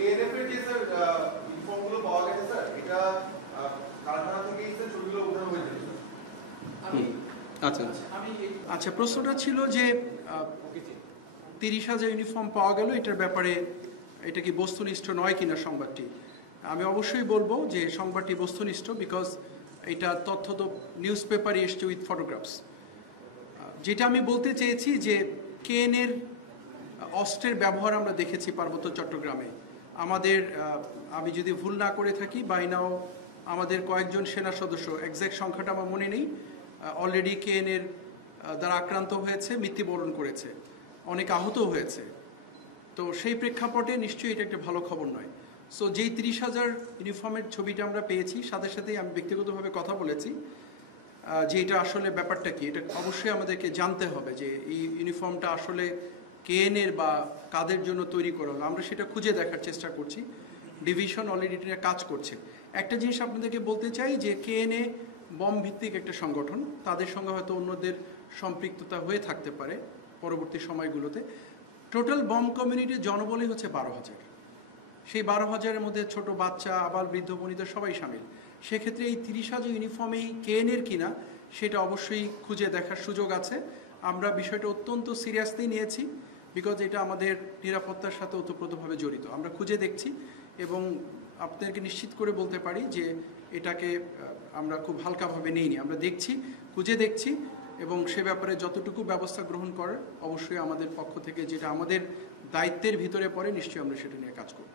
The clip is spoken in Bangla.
কেএনএফ এর যে স্যার ইনফর্মগুলো পাওয়া গেছে স্যার, এটা কারখানা থেকেই স্যার ছবিগুলো উঠানো হয়েছিল স্যার। আচ্ছা, প্রশ্নটা ছিল যে 30,000 ইউনিফর্ম পাওয়া গেল, এটার ব্যাপারে এটা কি বস্তুনিষ্ঠ নয় কিনা সংবাদটি। আমি অবশ্যই বলবো যে সংবাদটি বস্তুনিষ্ঠ, বিকজ এটা তথ্য তো নিউজ পেপারে এসছে উইথ ফটোগ্রাফস। যেটা আমি বলতে চেয়েছি যে কেএনএর অস্ত্রের ব্যবহার আমরা দেখেছি পার্বত্য চট্টগ্রামে। আমাদের আমি যদি ভুল না করে থাকি বাইনাও আমাদের কয়েকজন সেনা সদস্য, এক্স্যাক্ট সংখ্যাটা আমার মনে নেই, অলরেডি কেএনএর দ্বারা আক্রান্ত হয়েছে, মৃত্যুবরণ করেছে, অনেক আহত হয়েছে। তো সেই প্রেক্ষাপটে নিশ্চয়ই এটা একটা ভালো খবর নয়। সো যেই 30,000 ইউনিফর্মের ছবিটা আমরা পেয়েছি, সাথে সাথেই আমি ব্যক্তিগতভাবে কথা বলেছি যে এটা আসলে ব্যাপারটা কি, এটা অবশ্যই আমাদেরকে জানতে হবে যে এই ইউনিফর্মটা আসলে কেএনএর বা কাদের জন্য তৈরি করা হলো। আমরা সেটা খুঁজে দেখার চেষ্টা করছি। ডিভিশন অলরেডি এটা কাজ করছে। একটা জিনিস আপনাদেরকে বলতে চাই যে কেএনএ বম ভিত্তিক একটা সংগঠন, তাদের সঙ্গে হয়তো অন্যদের সম্পৃক্ততা হয়ে থাকতে পারে পরবর্তী সময়গুলোতে। টোটাল বম কমিউনিটির জনবলই হচ্ছে 12,000। সেই 12,000-এর মধ্যে ছোট বাচ্চা, আবাল, বৃদ্ধ, বনিতা সবাই সামিল। সেক্ষেত্রে এই 30,000 ইউনিফর্মেই কেএনএর কিনা সেটা অবশ্যই খুঁজে দেখার সুযোগ আছে। আমরা বিষয়টা অত্যন্ত সিরিয়াসলি নিয়েছি, বিকজ এটা আমাদের নিরাপত্তার সাথে ওতপ্রোতভাবে জড়িত। আমরা খুঁজে দেখছি এবং আপনাদেরকে নিশ্চিত করে বলতে পারি যে এটাকে আমরা খুব হালকাভাবে নিইনি। আমরা দেখছি, খুঁজে দেখছি এবং সে ব্যাপারে যতটুকু ব্যবস্থা গ্রহণ করার অবশ্যই আমাদের পক্ষ থেকে, যেটা আমাদের দায়িত্বের ভিতরে পড়ে, নিশ্চয়ই আমরা সেটা নিয়ে কাজ করব।